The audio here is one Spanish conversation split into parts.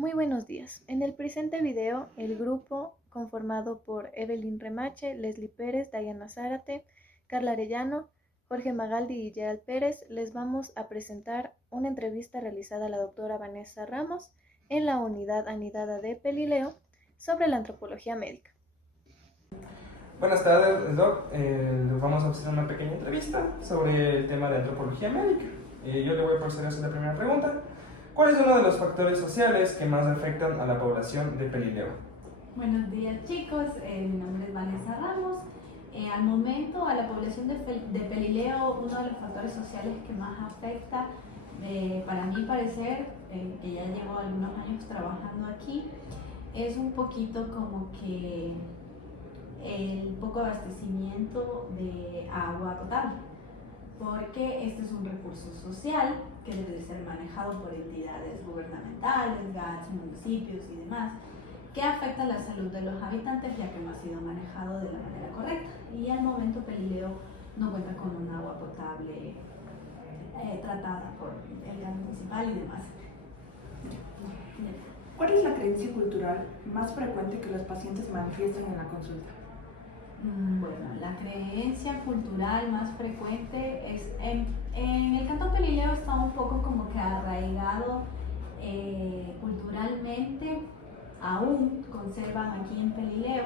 Muy buenos días. En el presente video, el grupo, conformado por Evelyn Remache, Leslie Pérez, Dayana Zárate, Carla Arellano, Jorge Magaldi y Gerald Pérez, les vamos a presentar una entrevista realizada a la doctora Vanessa Ramos en la unidad anidada de Pelileo sobre la antropología médica. Buenas tardes, Doc. Les vamos a hacer una pequeña entrevista sobre el tema de antropología médica. Yo le voy a proceder a hacer la primera pregunta. ¿Cuál es uno de los factores sociales que más afectan a la población de Pelileo? Buenos días, chicos, mi nombre es Vanessa Ramos. Al momento a la población de Pelileo, uno de los factores sociales que más afecta, para mi parecer, que ya llevo algunos años trabajando aquí, es un poquito como que el poco abastecimiento de agua potable, porque este es un recurso social que debe de ser manejado por entidades gubernamentales, GATS, municipios y demás, que afecta la salud de los habitantes ya que no ha sido manejado de la manera correcta. Y al momento Pelileo no cuenta con un agua potable tratada por el GATS municipal y demás. ¿Cuál es la creencia cultural más frecuente que los pacientes manifiestan en la consulta? Bueno, la creencia cultural más frecuente es, en el Cantón Pelileo está un poco como que arraigado culturalmente, aún conservan aquí en Pelileo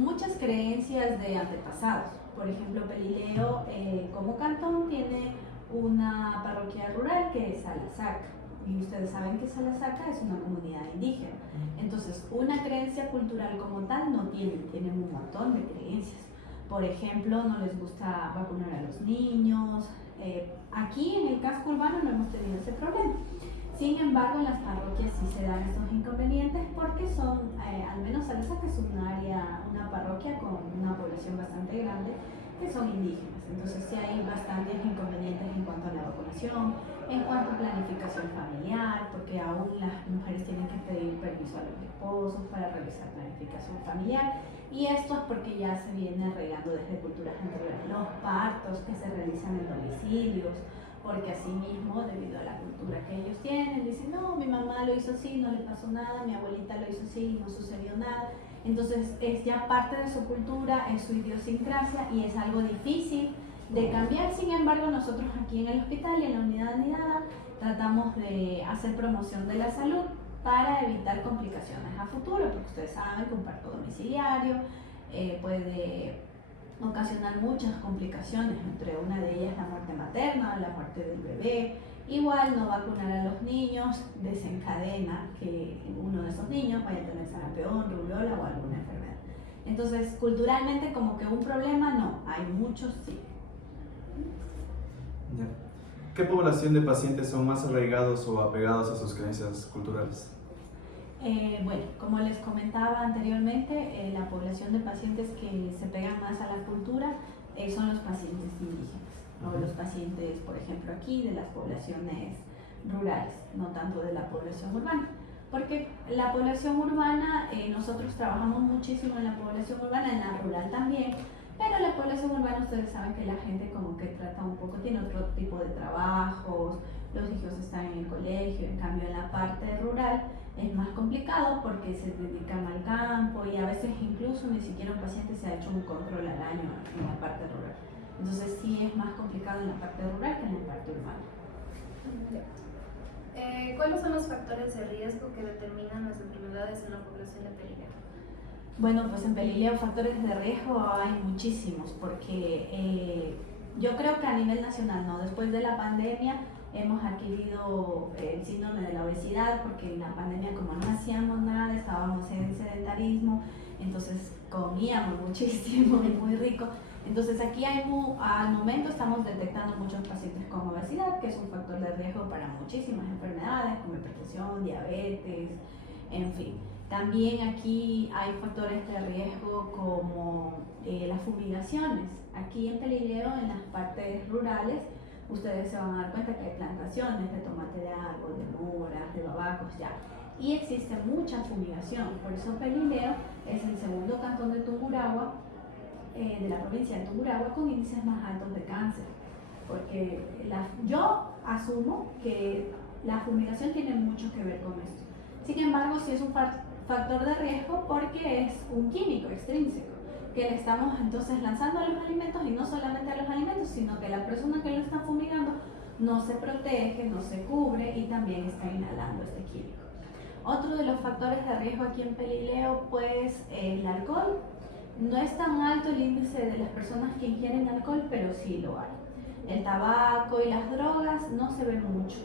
muchas creencias de antepasados. Por ejemplo, Pelileo como cantón tiene una parroquia rural que es Alasaca. Y ustedes saben que Salasaca es una comunidad indígena. Entonces, una creencia cultural como tal no tienen un montón de creencias. Por ejemplo, no les gusta vacunar a los niños. Aquí en el casco urbano no hemos tenido ese problema. Sin embargo, en las parroquias sí se dan estos inconvenientes porque son, al menos Salasaca es una parroquia con una población bastante grande que son indígenas. Entonces sí hay bastantes inconvenientes en cuanto a la vacunación, en cuanto a planificación familiar, porque aún las mujeres tienen que pedir permiso a los esposos para realizar planificación familiar, y esto es porque ya se viene arraigando desde culturas anteriores los partos que se realizan en domicilios, porque así mismo, debido a la cultura que ellos tienen, dicen, no, mi mamá lo hizo así, no le pasó nada, mi abuelita lo hizo así, no sucedió nada. Entonces es ya parte de su cultura, es su idiosincrasia y es algo difícil de cambiar. Sin embargo, nosotros aquí en el hospital y en la unidad anidada tratamos de hacer promoción de la salud para evitar complicaciones a futuro, porque ustedes saben que un parto domiciliario puede ocasionar muchas complicaciones, entre una de ellas la muerte materna, la muerte del bebé. Igual no vacunar a los niños desencadena que uno de esos niños vaya a tener sarampión, rubiola o alguna enfermedad. Entonces, culturalmente como que un problema no, hay muchos sí. Ya. ¿Qué población de pacientes son más arraigados o apegados a sus creencias culturales? Bueno, como les comentaba anteriormente, la población de pacientes que se pegan más a la cultura son los pacientes indígenas, o los pacientes, por ejemplo, aquí de las poblaciones rurales, no tanto de la población urbana. Porque la población urbana, nosotros trabajamos muchísimo en la población urbana, en la rural también, pero la población urbana ustedes saben que la gente como que trata un poco, tiene otro tipo de trabajos, los hijos están en el colegio, en cambio en la parte rural es más complicado porque se dedican al campo y a veces incluso ni siquiera un paciente se ha hecho un control al año en la parte rural. Entonces sí es más complicado en la parte rural que en la parte urbana. ¿Cuáles son los factores de riesgo que determinan las enfermedades en la población de Pelileo? Bueno, pues en Pelileo factores de riesgo hay muchísimos, porque yo creo que a nivel nacional, ¿no? Después de la pandemia hemos adquirido el síndrome de la obesidad, porque en la pandemia como no hacíamos nada, estábamos en sedentarismo, entonces comíamos muchísimo y muy rico. Entonces aquí al momento estamos detectando muchos pacientes con obesidad, que es un factor de riesgo para muchísimas enfermedades, como hipertensión, diabetes, en fin. También aquí hay factores de riesgo como las fumigaciones. Aquí en Pelileo, en las partes rurales, ustedes se van a dar cuenta que hay plantaciones de tomate de árbol, de moras, de babacos ya. Y existe mucha fumigación, por eso Pelileo es el segundo cantón de Tungurahua, de la provincia de Tungurahua, con índices más altos de cáncer. Porque yo asumo que la fumigación tiene mucho que ver con esto. Sin embargo, sí es un factor de riesgo porque es un químico extrínseco que le estamos entonces lanzando a los alimentos, y no solamente a los alimentos, sino que la persona que lo está fumigando no se protege, no se cubre y también está inhalando este químico. Otro de los factores de riesgo aquí en Pelileo, pues el alcohol. No es tan alto el índice de las personas que ingieren alcohol, pero sí lo hay. El tabaco y las drogas no se ven mucho,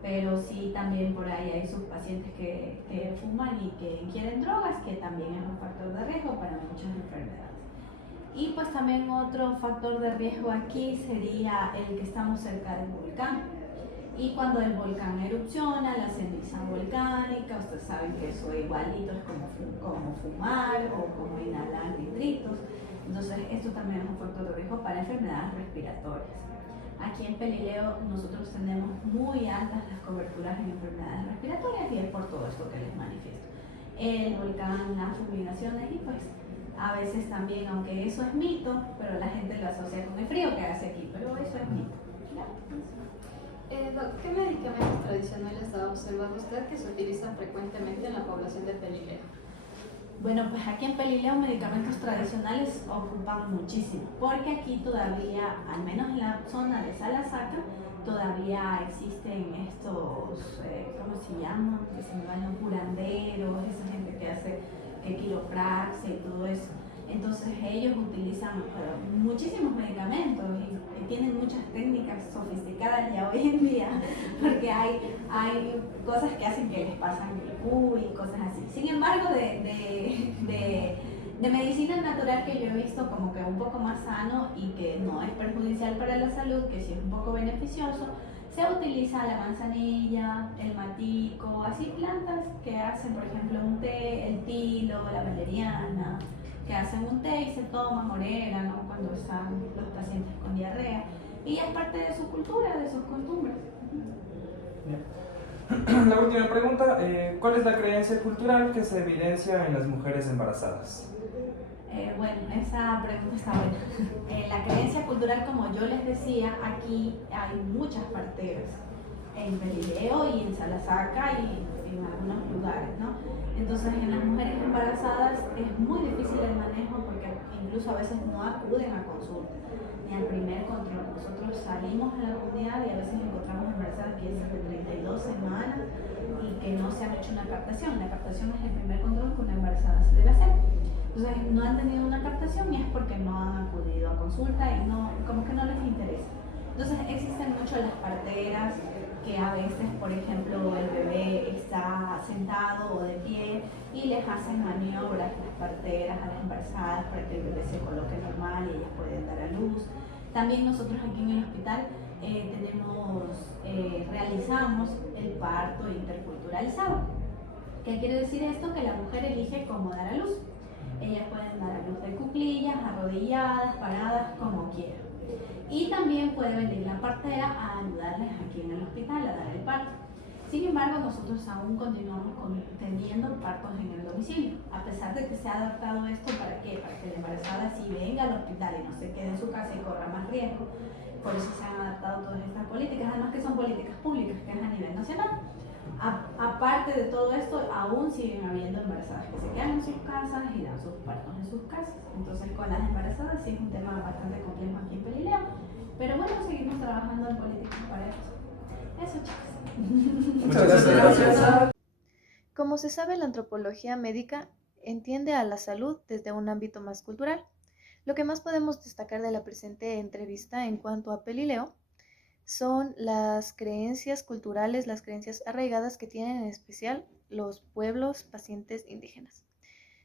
pero sí también por ahí hay sus pacientes que fuman y que ingieren drogas, que también es un factor de riesgo para muchas enfermedades. Y pues también otro factor de riesgo aquí sería el que estamos cerca del volcán. Y cuando el volcán erupciona, la ceniza volcánica, ustedes saben que eso igualito es como fumar o como inhalar nitritos. Entonces esto también es un factor de riesgo para enfermedades respiratorias. Aquí en Pelileo nosotros tenemos muy altas las coberturas en enfermedades respiratorias, y es por todo esto que les manifiesto. El volcán, las fumigaciones, y pues a veces también, aunque eso es mito, pero la gente lo asocia con el frío que hace aquí, pero eso es mito. Doc, ¿qué medicamentos tradicionales ha observado usted que se utilizan frecuentemente en la población de Pelileo? Bueno, pues aquí en Pelileo medicamentos tradicionales ocupan muchísimo, porque aquí todavía, al menos en la zona de Salasaca, todavía existen estos, ¿cómo se llaman? Que se me van los curanderos, esa gente que hace quiropraxia y todo eso. Entonces ellos utilizan muchísimos medicamentos y tienen muchas técnicas sofisticadas ya hoy en día, porque hay cosas que hacen que les pasan el Q y cosas así. Sin embargo, de medicina natural que yo he visto como que un poco más sano y que no es perjudicial para la salud, que sí es un poco beneficioso, se utiliza la manzanilla, el matico, así plantas que hacen, por ejemplo, un té, el tilo, la valeriana, que hacen un té y se toman orégano cuando están los pacientes con diarrea, y es parte de su cultura, de sus costumbres. Bien. La última pregunta, ¿cuál es la creencia cultural que se evidencia en las mujeres embarazadas? Bueno, esa pregunta está buena. La creencia cultural, como yo les decía, aquí hay muchas parteras, en Pelileo y en Salasaca y en algunos lugares, ¿no? Entonces, en las mujeres embarazadas es muy difícil el manejo, porque incluso a veces no acuden a consulta ni al primer control. Nosotros salimos a la comunidad y a veces encontramos embarazadas que es de 32 semanas y que no se han hecho una captación. La captación es el primer control que una embarazada se debe hacer. Entonces, no han tenido una captación y es porque no han acudido a consulta y no, como que no les interesa. Entonces, existen mucho las parteras que a veces, por ejemplo, el bebé está sentado o de pie y les hacen maniobras las parteras a las embarazadas para que el bebé se coloque normal y ellas pueden dar a luz. También nosotros aquí en el hospital realizamos el parto interculturalizado. ¿Qué quiere decir esto? Que la mujer elige cómo dar a luz. Ellas pueden dar a luz de cuclillas, arrodilladas, paradas, como quieran. Y también puede venir la partera a ayudarles aquí en el hospital a dar el parto. Sin embargo, nosotros aún continuamos teniendo partos en el domicilio, a pesar de que se ha adaptado esto. ¿Para qué? Para que la embarazada sí venga al hospital y no se quede en su casa y corra más riesgo. Por eso se han adaptado todas estas políticas, además que son políticas públicas, que es a nivel nacional. Aparte de todo esto, aún siguen habiendo embarazadas que se quedan en sus casas y dan sus partos en sus casas. Entonces, con las embarazadas sí es un tema bastante complejo aquí en Pelileo, pero bueno, seguimos trabajando en políticas para eso. Eso, chicos. Muchas gracias. Como se sabe, la antropología médica entiende a la salud desde un ámbito más cultural. Lo que más podemos destacar de la presente entrevista en cuanto a Pelileo son las creencias culturales, las creencias arraigadas que tienen en especial los pueblos pacientes indígenas.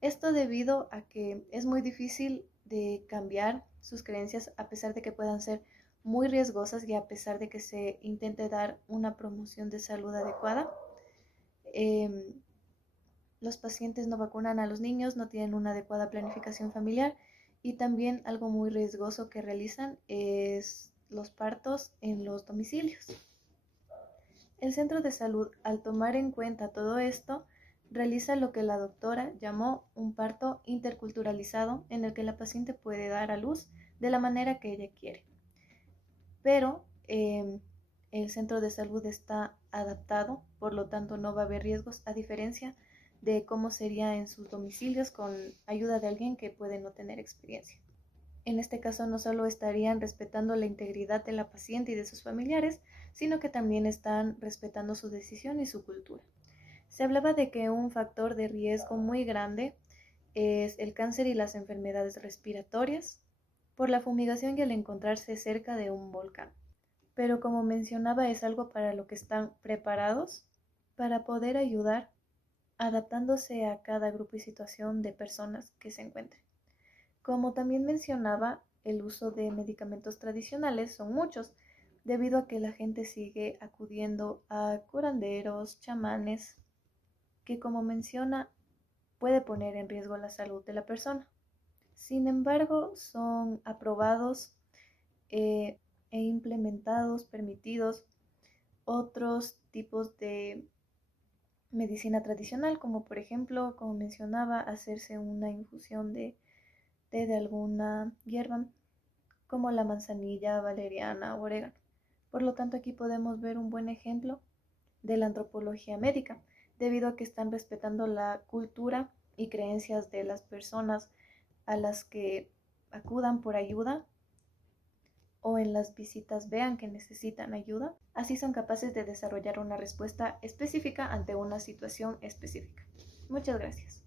Esto debido a que es muy difícil de cambiar sus creencias, a pesar de que puedan ser muy riesgosas y a pesar de que se intente dar una promoción de salud adecuada. Los pacientes no vacunan a los niños, no tienen una adecuada planificación familiar, y también algo muy riesgoso que realizan es los partos en los domicilios. El centro de salud, al tomar en cuenta todo esto, realiza lo que la doctora llamó un parto interculturalizado, en el que la paciente puede dar a luz de la manera que ella quiere. Pero el centro de salud está adaptado, por lo tanto no va a haber riesgos, a diferencia de cómo sería en sus domicilios con ayuda de alguien que puede no tener experiencia. En este caso no solo estarían respetando la integridad de la paciente y de sus familiares, sino que también están respetando su decisión y su cultura. Se hablaba de que un factor de riesgo muy grande es el cáncer y las enfermedades respiratorias por la fumigación y el encontrarse cerca de un volcán. Pero como mencionaba, es algo para lo que están preparados para poder ayudar adaptándose a cada grupo y situación de personas que se encuentren. Como también mencionaba, el uso de medicamentos tradicionales son muchos, debido a que la gente sigue acudiendo a curanderos, chamanes, que como menciona, puede poner en riesgo la salud de la persona. Sin embargo, son aprobados e implementados, permitidos otros tipos de medicina tradicional, como por ejemplo, como mencionaba, hacerse una infusión de alguna hierba, como la manzanilla, valeriana o orégano. Por lo tanto, aquí podemos ver un buen ejemplo de la antropología médica, debido a que están respetando la cultura y creencias de las personas a las que acudan por ayuda o en las visitas vean que necesitan ayuda. Así son capaces de desarrollar una respuesta específica ante una situación específica. Muchas gracias.